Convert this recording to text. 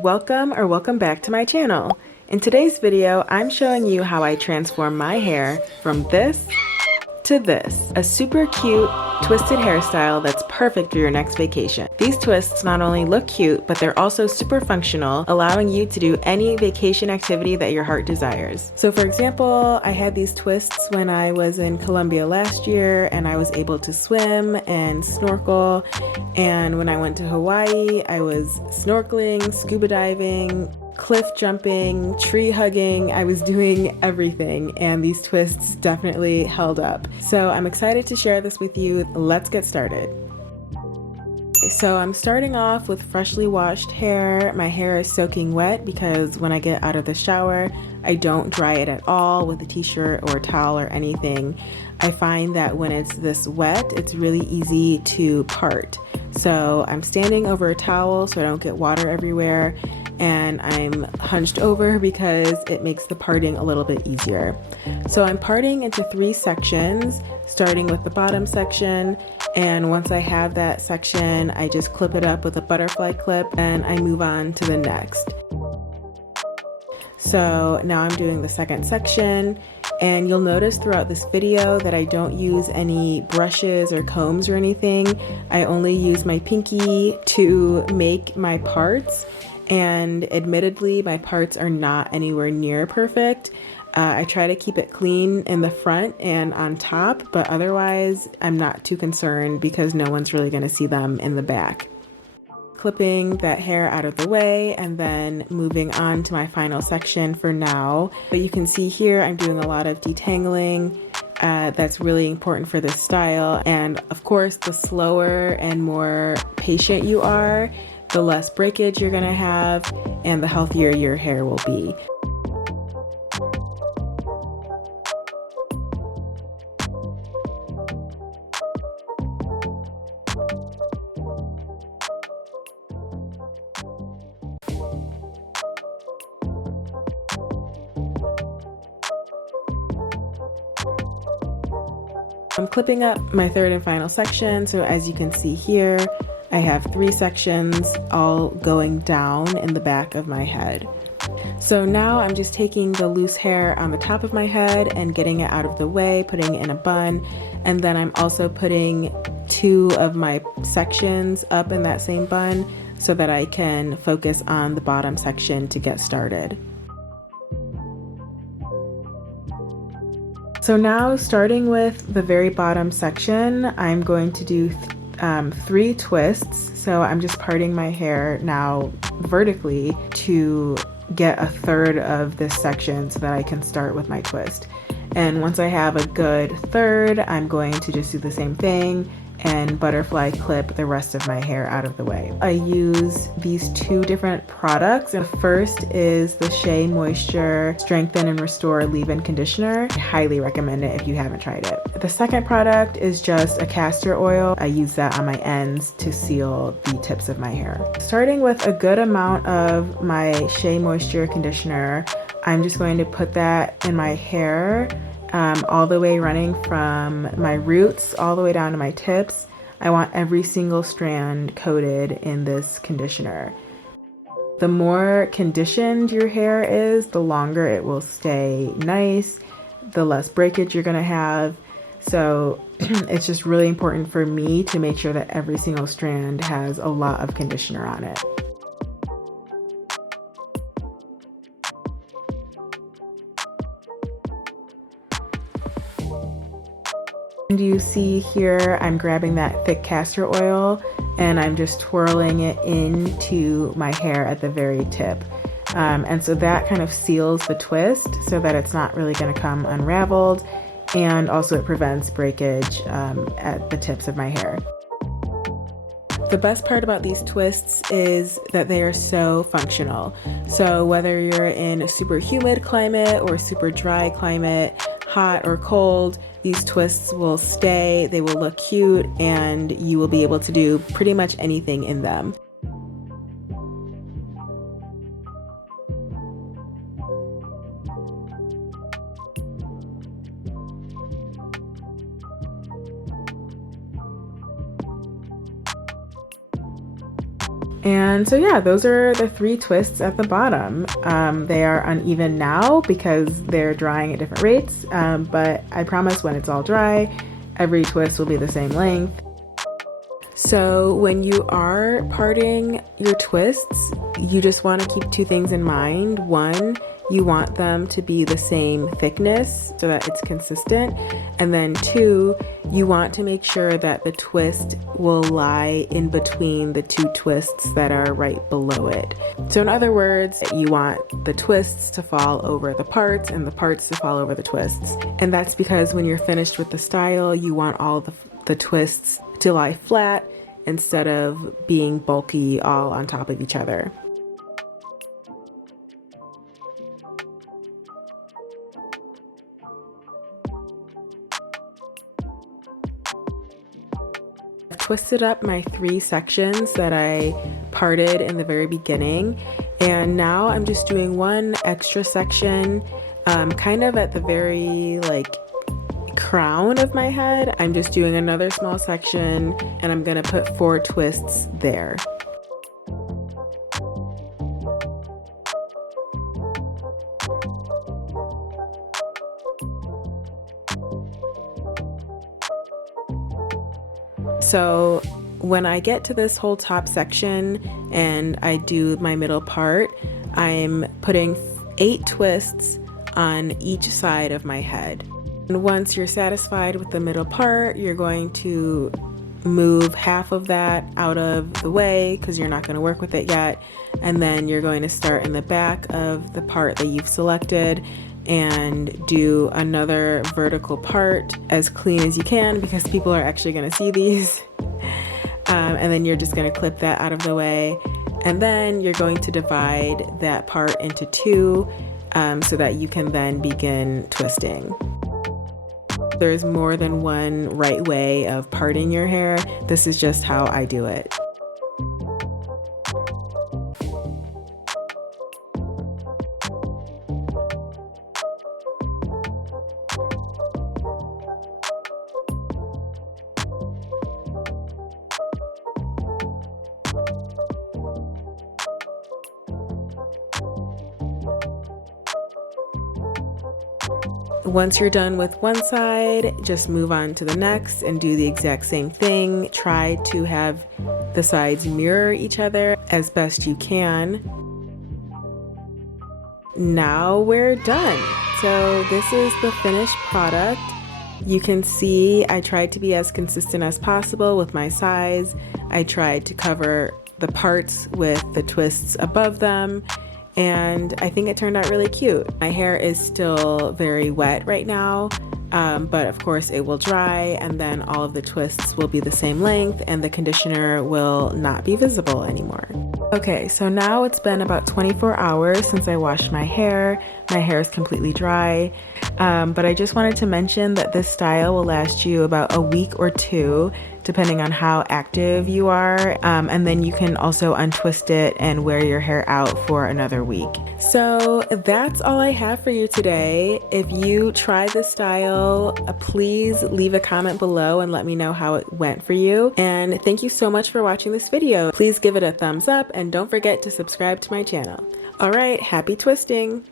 Welcome back to my channel. In today's video, I'm showing you how I transform my hair from this to this. A super cute, twisted hairstyle that's perfect for your next vacation. These twists not only look cute, but they're also super functional, allowing you to do any vacation activity that your heart desires. So for example, I had these twists when I was in Colombia last year and I was able to swim and snorkel. And when I went to Hawaii, I was snorkeling, scuba diving, cliff jumping, tree hugging. I was doing everything, and these twists definitely held up. So I'm excited to share this with you. Let's get started. So I'm starting off with freshly washed hair. My hair is soaking wet because when I get out of the shower, I don't dry it at all with a t-shirt or a towel or anything. I find that when it's this wet, it's really easy to part. So I'm standing over a towel so I don't get water everywhere, and I'm hunched over because it makes the parting a little bit easier. So I'm parting into 3 sections, starting with the bottom section, and once I have that section, I just clip it up with a butterfly clip and I move on to the next. So now I'm doing the second section, and you'll notice throughout this video that I don't use any brushes or combs or anything. I only use my pinky to make my parts. And admittedly, my parts are not anywhere near perfect. I try to keep it clean in the front and on top, but otherwise I'm not too concerned because no one's really going to see them in the back. Clipping that hair out of the way and then moving on to my final section for now. But you can see here I'm doing a lot of detangling. That's really important for this style. And of course, the slower and more patient you are, the less breakage you're gonna have and the healthier your hair will be. I'm clipping up my third and final section, so as you can see here, I have 3 sections all going down in the back of my head. So now I'm just taking the loose hair on the top of my head and getting it out of the way, putting it in a bun, and then I'm also putting 2 of my sections up in that same bun so that I can focus on the bottom section to get started. So now, starting with the very bottom section, I'm going to do 3 twists. So I'm just parting my hair now vertically to get a third of this section so that I can start with my twist. And once I have a good third, I'm going to just do the same thing and butterfly clip the rest of my hair out of the way. I use these 2 different products. The first is the Shea Moisture Strengthen and Restore Leave-In Conditioner. I highly recommend it if you haven't tried it. The second product is just a castor oil. I use that on my ends to seal the tips of my hair. Starting with a good amount of my Shea Moisture Conditioner, I'm just going to put that in my hair, all the way running from my roots all the way down to my tips. I want every single strand coated in this conditioner. The more conditioned your hair is, the longer it will stay nice, the less breakage you're gonna have. So it's just really important for me to make sure that every single strand has a lot of conditioner on it. And you see here, I'm grabbing that thick castor oil and I'm just twirling it into my hair at the very tip. And so that kind of seals the twist so that it's not really going to come unraveled, and also it prevents breakage at the tips of my hair. The best part about these twists is that they are so functional. So whether you're in a super humid climate or a super dry climate, hot or cold, these twists will stay, they will look cute, and you will be able to do pretty much anything in them. And so yeah, those are the 3 twists at the bottom. They are uneven now because they're drying at different rates, but I promise when it's all dry, every twist will be the same length. So when you are parting your twists, you just want to keep 2 things in mind. 1, you want them to be the same thickness so that it's consistent. And then 2, you want to make sure that the twist will lie in between the 2 twists that are right below it. So in other words, you want the twists to fall over the parts and the parts to fall over the twists. And that's because when you're finished with the style, you want all the twists to lie flat instead of being bulky all on top of each other. I've twisted up my 3 sections that I parted in the very beginning, and now I'm just doing 1 extra section kind of at the very crown of my head. I'm just doing another small section and I'm gonna put 4 twists there. So when I get to this whole top section and I do my middle part, I'm putting 8 twists on each side of my head. And once you're satisfied with the middle part, you're going to move half of that out of the way because you're not going to work with it yet. And then you're going to start in the back of the part that you've selected and do another vertical part as clean as you can because people are actually going to see these. And then you're just going to clip that out of the way. And then you're going to divide that part into 2 so that you can then begin twisting. There's more than one right way of parting your hair. This is just how I do it. Once you're done with one side, just move on to the next and do the exact same thing. Try to have the sides mirror each other as best you can. Now we're done. So this is the finished product. You can see I tried to be as consistent as possible with my size. I tried to cover the parts with the twists above them, and I think it turned out really cute. My hair is still very wet right now, but of course it will dry and then all of the twists will be the same length and the conditioner will not be visible anymore. Okay, so now it's been about 24 hours since I washed my hair. My hair is completely dry, but I just wanted to mention that this style will last you about a week or 2, depending on how active you are, and then you can also untwist it and wear your hair out for another week. So that's all I have for you today. If you try this style, please leave a comment below and let me know how it went for you. And thank you so much for watching this video. Please give it a thumbs up and don't forget to subscribe to my channel. All right, happy twisting!